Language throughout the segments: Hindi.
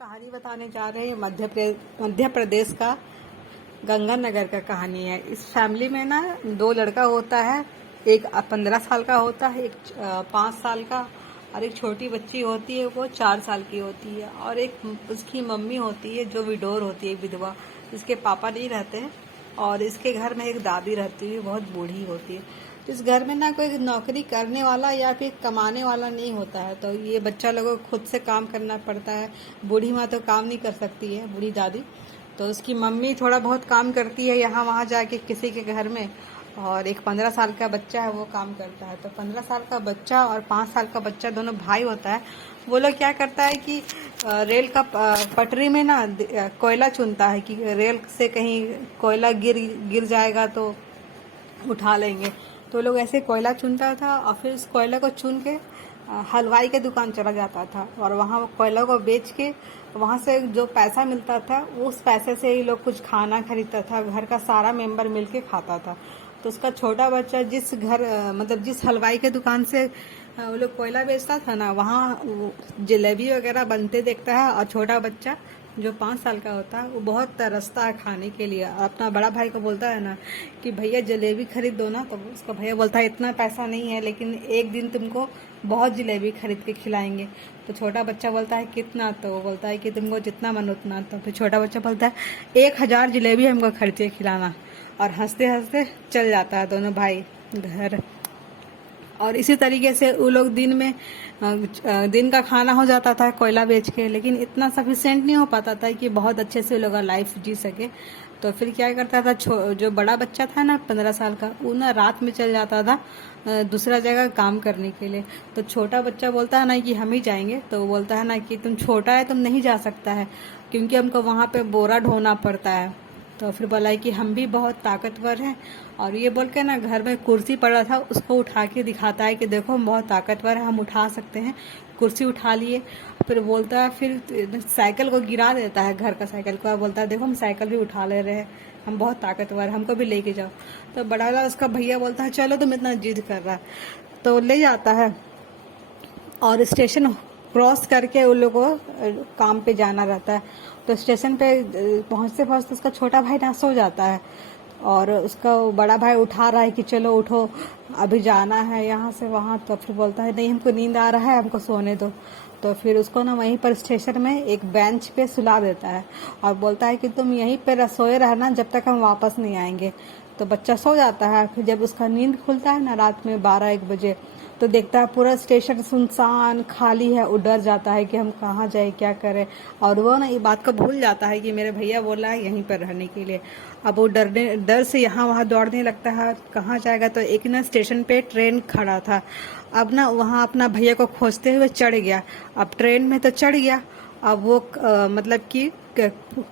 कहानी बताने जा रहे हैं मध्य प्रदेश का गंगानगर का कहानी है। इस फैमिली में ना दो लड़का होता है, एक 15 साल का होता है, एक 5 साल का, और एक छोटी बच्ची होती है, वो 4 साल की होती है। और एक उसकी मम्मी होती है जो विडोर होती है, विधवा, इसके पापा नहीं रहते हैं। और इसके घर में एक दादी रहती है, बहुत बूढ़ी होती है। तो इस घर में ना कोई नौकरी करने वाला या फिर कमाने वाला नहीं होता है, तो ये बच्चा लोगों को खुद से काम करना पड़ता है। बूढ़ी माँ तो काम नहीं कर सकती है, बूढ़ी दादी, तो उसकी मम्मी थोड़ा बहुत काम करती है यहाँ वहाँ जाके किसी के घर में। और एक 15 साल का बच्चा है, वो काम करता है। तो 15 साल का बच्चा और 5 साल का बच्चा दोनों भाई होता है। वो लोग क्या करता है कि रेल का पटरी में ना कोयला चुनता है कि रेल से कहीं कोयला गिर जाएगा तो उठा लेंगे। तो लोग ऐसे कोयला चुनता था और फिर उस कोयला को चुन के हलवाई के दुकान चला जाता था और वहाँ कोयला को बेच के वहाँ से जो पैसा मिलता था उस पैसे से ही लोग कुछ खाना खरीदता था, घर का सारा मेंबर मिलके खाता था। तो उसका छोटा बच्चा जिस घर मतलब जिस हलवाई के दुकान से वो लोग कोयला बेचता था ना, वहाँ जलेबी वगैरह बनते देखता है। और छोटा बच्चा जो 5 साल का होता है वो बहुत तरसता है खाने के लिए। अपना बड़ा भाई को बोलता है ना कि भैया जलेबी खरीद दो ना, तो उसका भैया बोलता है इतना पैसा नहीं है, लेकिन एक दिन तुमको बहुत जलेबी खरीद के खिलाएंगे। तो छोटा बच्चा बोलता है कितना, तो वो बोलता है कि तुमको जितना मन उतना। तो फिर छोटा बच्चा बोलता है 1000 जलेबी हमको खरीद के खिलाना, और हंसते हंसते चल जाता है दोनों भाई घर। और इसी तरीके से वो लोग दिन का खाना हो जाता था कोयला बेच के, लेकिन इतना सफिशिएंट नहीं हो पाता था कि बहुत अच्छे से लोग लाइफ जी सके। तो फिर क्या करता था, जो बड़ा बच्चा था ना 15 साल का, वो ना रात में चल जाता था दूसरा जगह काम करने के लिए। तो छोटा बच्चा बोलता है ना कि हम ही जाएंगे, तो वो बोलता है ना कि तुम छोटा है, तुम नहीं जा सकता है, क्योंकि हमको वहाँ पे बोरा ढोना पड़ता है। तो फिर बोला कि हम भी बहुत ताकतवर हैं, और ये बोल के ना घर में कुर्सी पड़ा था उसको उठा के दिखाता है कि देखो हम बहुत ताकतवर है, हम उठा सकते हैं। कुर्सी उठा लिए। फिर बोलता है, फिर साइकिल को गिरा देता है, घर का साइकिल को, बोलता है देखो हम साइकिल भी उठा ले रहे हैं, हम बहुत ताकतवर, हमको भी लेके जाओ। तो बड़ा वाला उसका भैया बोलता है चलो तुम इतना जिद कर रहा है, तो ले जाता है। और स्टेशन क्रॉस करके उन लोगों को काम पे जाना रहता है। तो स्टेशन पे पहुंचते पहुंचते उसका छोटा भाई ना सो जाता है, और उसका बड़ा भाई उठा रहा है कि चलो उठो अभी जाना है यहाँ से वहाँ। तो फिर बोलता है नहीं हमको नींद आ रहा है, हमको सोने दो। तो फिर उसको ना वहीं पर स्टेशन में एक बेंच पे सुला देता है और बोलता है कि तुम यहीं पे सोए रहना जब तक हम वापस नहीं आएंगे। तो बच्चा सो जाता है। फिर जब उसका नींद खुलता है ना रात में 12-1 बजे, तो देखता है पूरा स्टेशन सुनसान खाली है। वो डर जाता है कि हम कहाँ जाए, क्या करें। और वो ना ये बात को भूल जाता है कि मेरे भैया बोला है यहीं पर रहने के लिए। अब वो डर से यहाँ वहाँ दौड़ने लगता है, कहाँ जाएगा। तो एक ना स्टेशन पे ट्रेन खड़ा था, अब ना वहाँ अपना भैया को खोजते हुए चढ़ गया। अब ट्रेन में तो चढ़ गया, अब वो मतलब कि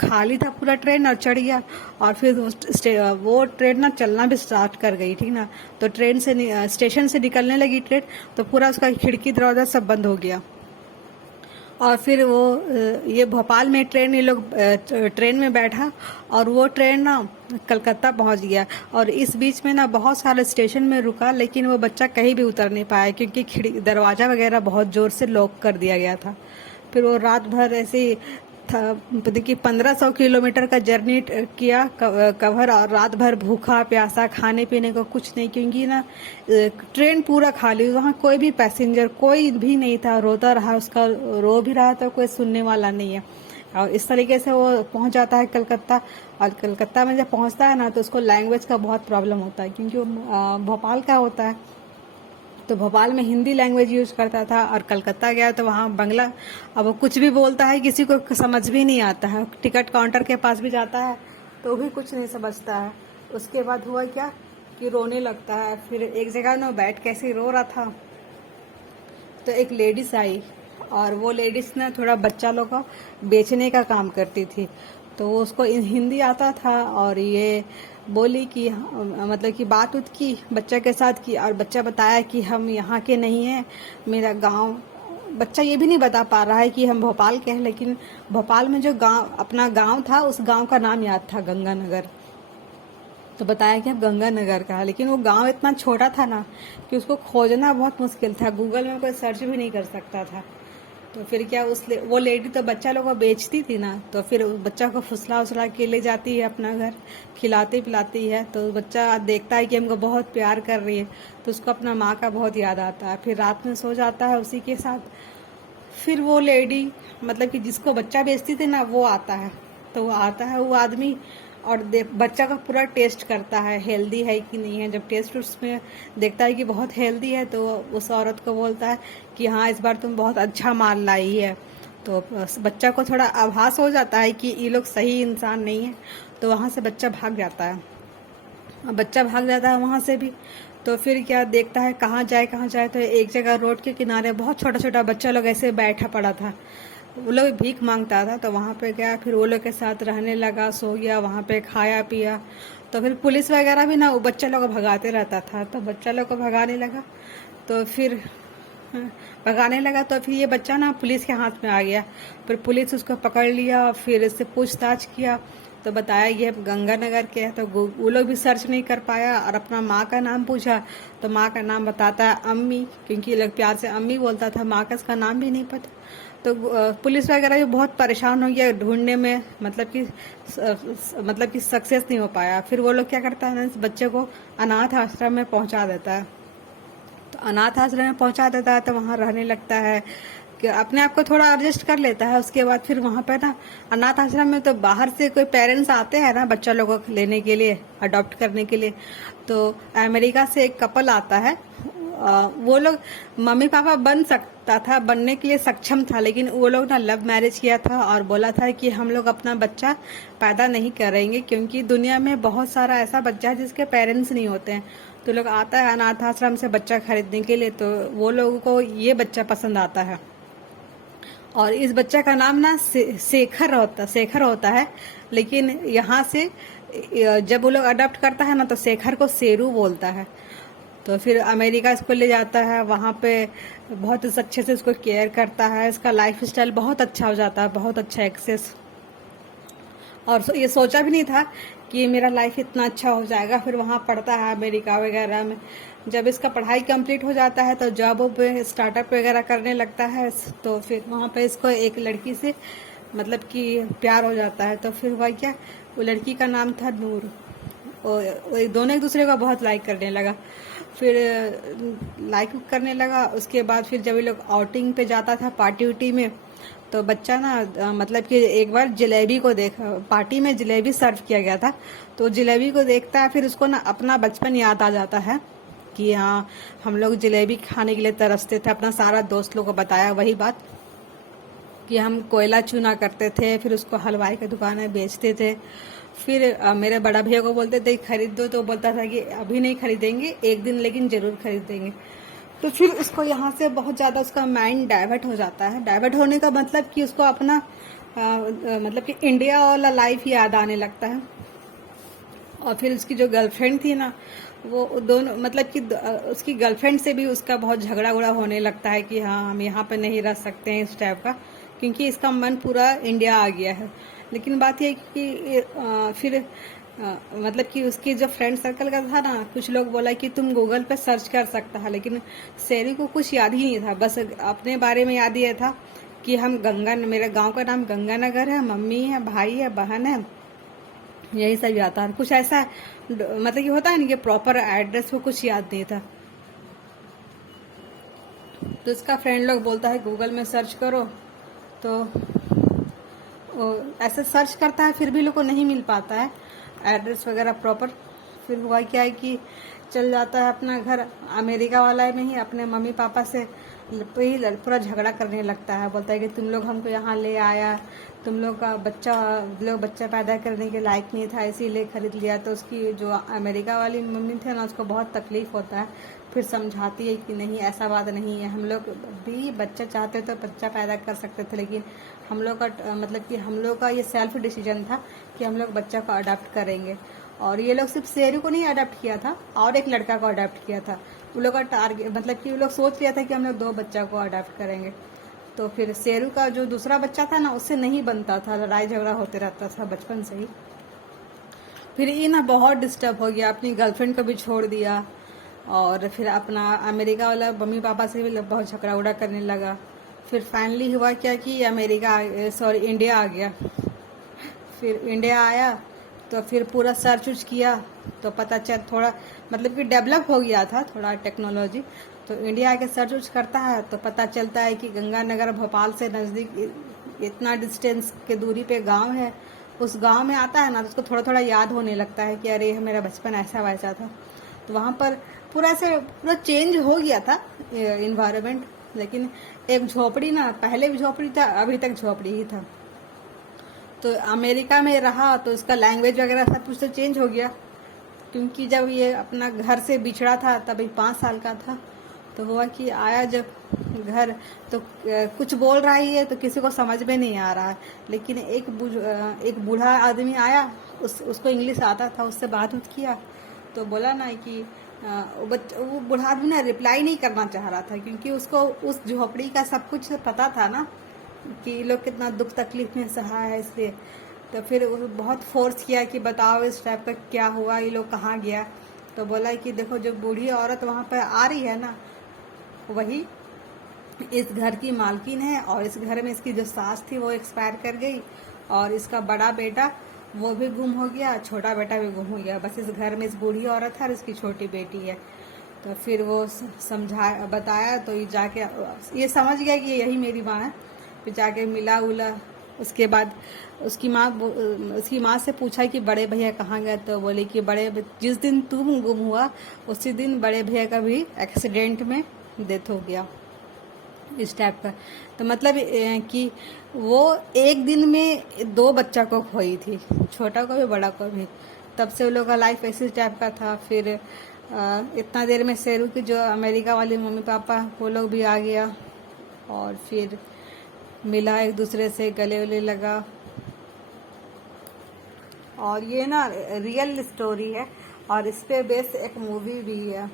खाली था पूरा ट्रेन, और चढ़ गया। और फिर वो ट्रेन ना चलना भी स्टार्ट कर गई, ठीक ना। तो ट्रेन से स्टेशन से निकलने लगी ट्रेन, तो पूरा उसका खिड़की दरवाजा सब बंद हो गया। और फिर वो ये भोपाल में ट्रेन, ये लोग ट्रेन में बैठा, और वो ट्रेन ना कलकत्ता पहुंच गया। और इस बीच में ना बहुत सारे स्टेशन में रुका, लेकिन वो बच्चा कहीं भी उतर नहीं पाया, क्योंकि दरवाजा वगैरह बहुत जोर से लॉक कर दिया गया था। फिर वो रात भर ऐसे ही था, देखिए 1500 किलोमीटर का जर्नी किया कवर, और रात भर भूखा प्यासा, खाने पीने को कुछ नहीं, क्योंकि ना ट्रेन पूरा खाली, वहाँ कोई भी पैसेंजर कोई भी नहीं था। रोता रहा, उसका रो भी रहा तो कोई सुनने वाला नहीं है। और इस तरीके से वो पहुंच जाता है कलकत्ता। और कलकत्ता में जब पहुंचता है ना, तो उसको लैंग्वेज का बहुत प्रॉब्लम होता है, क्योंकि वो भोपाल का होता है। तो भोपाल में हिंदी लैंग्वेज यूज करता था, और कलकत्ता गया तो वहाँ बंगला। अब वो कुछ भी बोलता है, किसी को समझ भी नहीं आता है। टिकट काउंटर के पास भी जाता है तो भी कुछ नहीं समझता है। उसके बाद हुआ क्या कि रोने लगता है। फिर एक जगह ना बैठ कैसे रो रहा था, तो एक लेडीज आई, और वो लेडीज ना थोड़ा बच्चा लोग को बेचने का काम करती थी। तो वो उसको हिंदी आता था, और ये बोली कि मतलब कि बात उत की बच्चा के साथ की, और बच्चा बताया कि हम यहाँ के नहीं हैं, मेरा गांव। बच्चा ये भी नहीं बता पा रहा है कि हम भोपाल के हैं, लेकिन भोपाल में जो गांव अपना गांव था, उस गांव का नाम याद था, गंगानगर। तो बताया कि अब गंगानगर का है, लेकिन वो गांव इतना छोटा था ना कि उसको खोजना बहुत मुश्किल था, गूगल में कोई सर्च भी नहीं कर सकता था। तो फिर क्या वो लेडी तो बच्चा लोग को बेचती थी ना, तो फिर उस बच्चा को फुसला उसला के ले जाती है अपना घर, खिलाती पिलाती है। तो बच्चा देखता है कि हमको बहुत प्यार कर रही है, तो उसको अपना माँ का बहुत याद आता है। फिर रात में सो जाता है उसी के साथ। फिर वो लेडी मतलब कि जिसको बच्चा बेचती थी ना, वो आता है। तो वो आता है वो आदमी, और बच्चा का पूरा टेस्ट करता है हेल्दी है कि नहीं है। जब टेस्ट उसमें देखता है कि बहुत हेल्दी है, तो उस औरत को बोलता है कि हाँ, इस बार तुम बहुत अच्छा माल लाई है। तो बच्चा को थोड़ा आभास हो जाता है कि ये लोग सही इंसान नहीं है, तो वहाँ से बच्चा भाग जाता है। बच्चा भाग जाता है वहाँ से भी। तो फिर क्या देखता है कहाँ जाए कहाँ जाए, तो एक जगह रोड के किनारे बहुत छोटा छोटा बच्चा लोग ऐसे बैठा पड़ा था। वो लोग भीख मांगता था, तो वहाँ पे गया, फिर वो लोग के साथ रहने लगा, सो गया वहाँ पे, खाया पिया। तो फिर पुलिस वगैरह भी ना वो बच्चा लोग को भगाते रहता था, तो बच्चा लोग को भगाने लगा। तो फिर भगाने लगा तो फिर ये बच्चा ना पुलिस के हाथ में आ गया। फिर पुलिस उसको पकड़ लिया, फिर इससे पूछताछ किया, तो बताया ये गंगानगर के है। तो वो लोग भी सर्च नहीं कर पाया, और अपना माँ का नाम पूछा, तो माँ का नाम बताता है अम्मी, क्योंकि ये लोग प्यार से अम्मी बोलता था, माँ का इसका नाम भी नहीं पता। तो पुलिस वगैरह भी बहुत परेशान हो गया ढूंढने में, मतलब कि सक्सेस नहीं हो पाया। फिर वो लोग क्या करता है ना, इस बच्चे को अनाथ आश्रम में पहुंचा देता है। तो अनाथ आश्रम में पहुंचा देता है, तो वहाँ रहने लगता है कि अपने आप को थोड़ा एडजस्ट कर लेता है। उसके बाद फिर वहाँ पे ना अनाथ आश्रम में तो बाहर से कोई पेरेंट्स आते हैं ना बच्चा लोगों को लेने के लिए, अडॉप्ट करने के लिए। तो अमेरिका से एक कपल आता है। वो लोग मम्मी पापा बन सकता था, बनने के लिए सक्षम था, लेकिन वो लोग ना लव मैरिज किया था और बोला था कि हम लोग अपना बच्चा पैदा नहीं करेंगे, क्योंकि दुनिया में बहुत सारा ऐसा बच्चा है जिसके पेरेंट्स नहीं होते हैं। तो लोग आता है अनाथ आश्रम से बच्चा खरीदने के लिए, तो वो लोगों को ये बच्चा पसंद आता है। और इस बच्चा का नाम ना शेखर होता है। लेकिन यहाँ से जब वो लोग अडॉप्ट करता है ना, तो शेखर को शेरू बोलता है। तो फिर अमेरिका इसको ले जाता है, वहाँ पे बहुत अच्छे से उसको केयर करता है। इसका लाइफ स्टाइल बहुत अच्छा हो जाता है, बहुत अच्छा एक्सेस। और ये सोचा भी नहीं था कि मेरा लाइफ इतना अच्छा हो जाएगा। फिर वहाँ पढ़ता है अमेरिका वगैरह में। जब इसका पढ़ाई कंप्लीट हो जाता है, तो जॉब पे स्टार्टअप वगैरह करने लगता है। तो फिर वहाँ पे इसको एक लड़की से मतलब कि प्यार हो जाता है। तो फिर हुआ क्या, वो लड़की का नाम था नूर। वो दोनों एक दूसरे को बहुत लाइक करने लगा। फिर लाइक करने लगा। उसके बाद फिर जब ये लोग आउटिंग पे जाता था पार्टी उटी में, तो बच्चा ना मतलब कि एक बार जलेबी को पार्टी में जलेबी सर्व किया गया था, तो जलेबी को देखता है। फिर उसको ना अपना बचपन याद आ जाता है कि हाँ, हम लोग जलेबी खाने के लिए तरसते थे। अपना सारा दोस्त लोग को बताया वही बात कि हम कोयला चूना करते थे, फिर उसको हलवाई की दुकान में बेचते थे। फिर मेरे बड़ा भैया को बोलते थे खरीद दो, तो बोलता था कि अभी नहीं खरीदेंगे, एक दिन लेकिन जरूर खरीदेंगे। तो फिर उसको यहाँ से बहुत ज़्यादा उसका माइंड डाइवर्ट हो जाता है। डाइवर्ट होने का मतलब कि उसको अपना मतलब कि इंडिया वाला लाइफ याद आने लगता है। और फिर उसकी जो गर्लफ्रेंड थी ना, वो दोनों मतलब कि उसकी गर्लफ्रेंड से भी उसका बहुत झगड़ा उगड़ा होने लगता है कि हाँ, हम यहाँ पे नहीं रह सकते हैं इस टाइप का, क्योंकि इसका मन पूरा इंडिया आ गया है। लेकिन बात यह कि फिर मतलब कि उसकी जो फ्रेंड सर्कल का था ना, कुछ लोग बोला कि तुम गूगल पे सर्च कर सकता है, लेकिन शेरी को कुछ याद ही नहीं था। बस अपने बारे में याद ये था कि मेरे गांव का नाम गंगानगर है, मम्मी है, भाई है, बहन है, यही सब याद था। कुछ ऐसा मतलब कि होता है ना कि प्रॉपर एड्रेस वो कुछ याद नहीं था। तो इसका फ्रेंड लोग बोलता है गूगल में सर्च करो, तो ऐसे सर्च करता है, फिर भी लोग को नहीं मिल पाता है एड्रेस वगैरह प्रॉपर। फिर हुआ क्या है कि चल जाता है अपना घर अमेरिका वाला में ही, अपने मम्मी पापा से पूरा झगड़ा करने लगता है। बोलता है कि तुम लोग हमको यहाँ ले आया, तुम लोग का बच्चा पैदा करने के लायक नहीं था, इसीलिए खरीद लिया। तो उसकी जो अमेरिका वाली मम्मी थे ना, उसको बहुत तकलीफ होता है। फिर समझाती है कि नहीं, ऐसा बात नहीं है, हम लोग भी बच्चा चाहते तो बच्चा पैदा कर सकते थे, लेकिन हम लोग का मतलब कि हम लोग का ये सेल्फ डिसीजन था कि हम लोग बच्चा को अडॉप्ट करेंगे। और ये लोग सिर्फ शेरू को नहीं अडॉप्ट किया था, और एक लड़का को अडॉप्ट किया था। वो लोग का टारगेट मतलब कि वो लोग सोच लिया था कि हम लोग 2 बच्चा को अडॉप्ट करेंगे। तो फिर शेरू का जो दूसरा बच्चा था ना, उससे नहीं बनता था, लड़ाई झगड़ा होते रहता था बचपन से ही। फिर ये ना बहुत डिस्टर्ब हो गया, अपनी गर्लफ्रेंड को भी छोड़ दिया, और फिर अपना अमेरिका वाला मम्मी पापा से भी बहुत झगड़ा उगड़ा करने लगा। फिर फाइनली हुआ क्या कि अमेरिका सॉरी इंडिया आ गया। फिर इंडिया आया तो फिर पूरा सर्च उर्च किया तो पता चल थोड़ा मतलब कि डेवलप हो गया था थोड़ा टेक्नोलॉजी। तो इंडिया आके सर्च उर्च करता है तो पता चलता है कि गंगानगर भोपाल से नज़दीक इतना डिस्टेंस के दूरी पे गांव है। उस गांव में आता है ना तो उसको थोड़ा थोड़ा याद होने लगता है कि अरे मेरा बचपन ऐसा वैसा था। तो वहाँ पर पूरा ऐसे पूरा चेंज हो गया था इन्वायरमेंट। लेकिन एक झोपड़ी ना, पहले भी झोपड़ी था, अभी तक झोपड़ी ही था। तो अमेरिका में रहा तो इसका लैंग्वेज वगैरह सब कुछ तो चेंज हो गया, क्योंकि जब ये अपना घर से बिछड़ा था तभी 5 साल का था। तो हुआ कि आया जब घर तो कुछ बोल रहा ही है तो किसी को समझ में नहीं आ रहा है। लेकिन एक बूढ़ा आदमी आया, उसको इंग्लिश आता था, उससे बात उत किया तो बोला ना कि वो बूढ़ा आदमी ना रिप्लाई नहीं करना चाह रहा था, क्योंकि उसको उस झोपड़ी का सब कुछ पता था ना कि ये लोग कितना दुख तकलीफ में सहा है। इसलिए तो फिर वो बहुत फोर्स किया कि बताओ इस टाइप का क्या हुआ, ये लोग कहाँ गया। तो बोला कि देखो जो बूढ़ी औरत वहाँ पर आ रही है ना, वही इस घर की मालकिन है, और इस घर में इसकी जो सास थी वो एक्सपायर कर गई, और इसका बड़ा बेटा वो भी गुम हो गया, छोटा बेटा भी गुम हो गया। बस इस घर में इस बूढ़ी औरत है और इसकी छोटी बेटी है। तो फिर वो समझा बताया तो ये जाके ये समझ गया कि यही मेरी माँ है। फिर जाके मिला उला। उसके बाद उसकी माँ से पूछा कि बड़े भैया कहाँ गए। तो बोले कि जिस दिन तुम गुम हुआ उसी दिन बड़े भैया का भी एक्सीडेंट में डेथ हो गया, इस टाइप का। तो मतलब कि वो एक दिन में 2 बच्चा को खोई थी, छोटा को भी बड़ा को भी। तब से वो लोग का लाइफ ऐसी टाइप का था। फिर इतना देर में शेरू की जो अमेरिका वाली मम्मी पापा वो लोग भी आ गया, और फिर मिला एक दूसरे से, गले उले लगा। और ये ना रियल स्टोरी है, और इस पे बेस एक मूवी भी है।